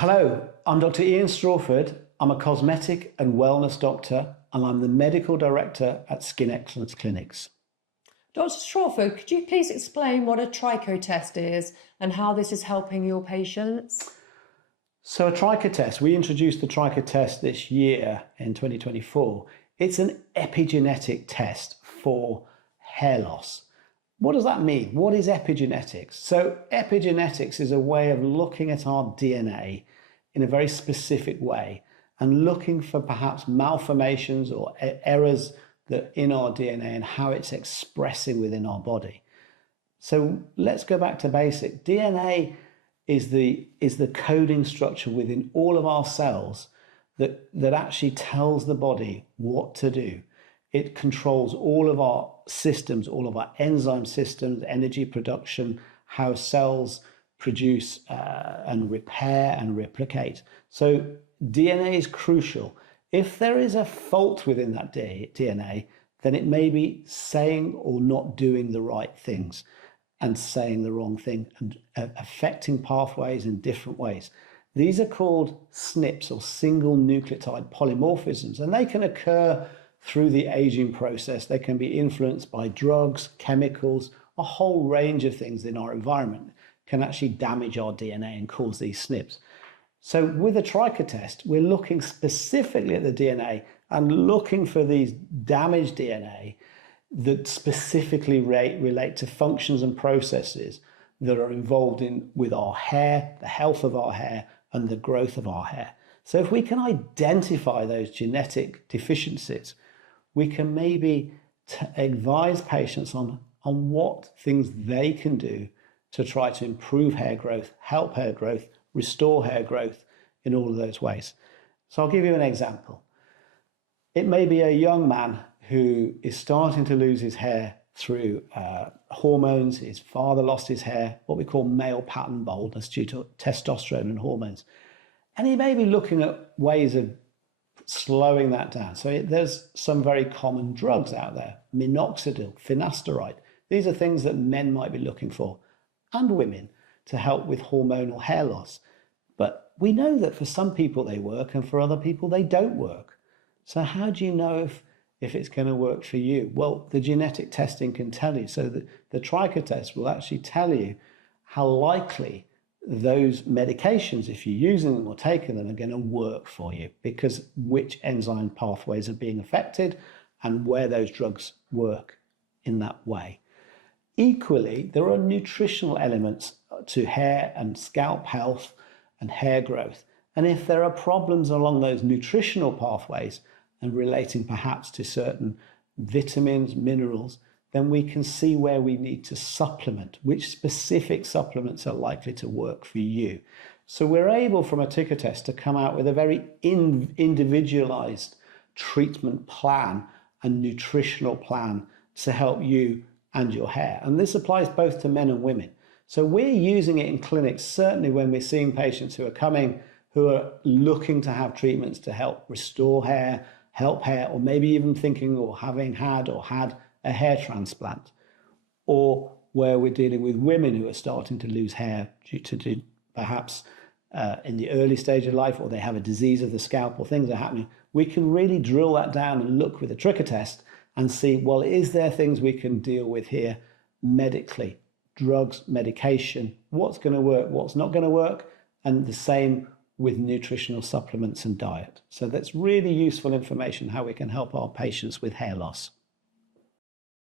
Hello, I'm Dr. Strawford. I'm a cosmetic and wellness doctor, and I'm the medical director at Skin Excellence Clinics. Dr. Strawford, could you please explain what a Trichotest is and how this is helping your patients? So a Trichotest, we introduced the Trichotest this year in 2024. It's an epigenetic test for hair loss. What does that mean? What is epigenetics? So epigenetics is a way of looking at our DNA in a very specific way and looking for perhaps malformations or errors that in our DNA and how it's expressing within our body. So let's go back to basic. DNA is the coding structure within all of our cells that actually tells the body what to do. It controls all of our systems, all of our enzyme systems, energy production, how cells produce and repair and replicate. So DNA is crucial. If there is a fault within that DNA, then it may be saying or not doing the right things and saying the wrong thing and affecting pathways in different ways. These are called SNPs, or single nucleotide polymorphisms, and they can occur through the aging process. They can be influenced by drugs, chemicals, a whole range of things in our environment can actually damage our DNA and cause these SNPs. So with a Trichotest, we're looking specifically at the DNA and looking for these damaged DNA that specifically relate to functions and processes that are involved with our hair, the health of our hair, and the growth of our hair. So if we can identify those genetic deficiencies, we can maybe advise patients on what things they can do to try to improve hair growth, help hair growth, restore hair growth in all of those ways. So I'll give you an example. It may be a young man who is starting to lose his hair through hormones. His father lost his hair, what we call male pattern baldness due to testosterone and hormones. And he may be looking at ways of slowing that down. So there's some very common drugs out there, minoxidil, finasteride. These are things that men might be looking for, and women, to help with hormonal hair loss. But we know that for some people they work and for other people they don't work. So how do you know if it's going to work for you? Well, the genetic testing can tell you. So the Trichotest will actually tell you how likely those medications, if you're using them or taking them, are going to work for you, because which enzyme pathways are being affected and where those drugs work in that way. Equally, there are nutritional elements to hair and scalp health and hair growth. And if there are problems along those nutritional pathways and relating perhaps to certain vitamins, minerals, then we can see where we need to supplement, which specific supplements are likely to work for you. So we're able from a Trichotest to come out with a very individualized treatment plan and nutritional plan to help you and your hair. And this applies both to men and women. So we're using it in clinics, certainly when we're seeing patients who are coming, who are looking to have treatments to help restore hair, help hair, or maybe even thinking or having had a hair transplant, or where we're dealing with women who are starting to lose hair due to perhaps in the early stage of life, or they have a disease of the scalp, or things are happening. We can really drill that down and look with a Trichotest and see, well, is there things we can deal with here medically? Drugs, medication, what's going to work, what's not going to work, and the same with nutritional supplements and diet. So that's really useful information how we can help our patients with hair loss.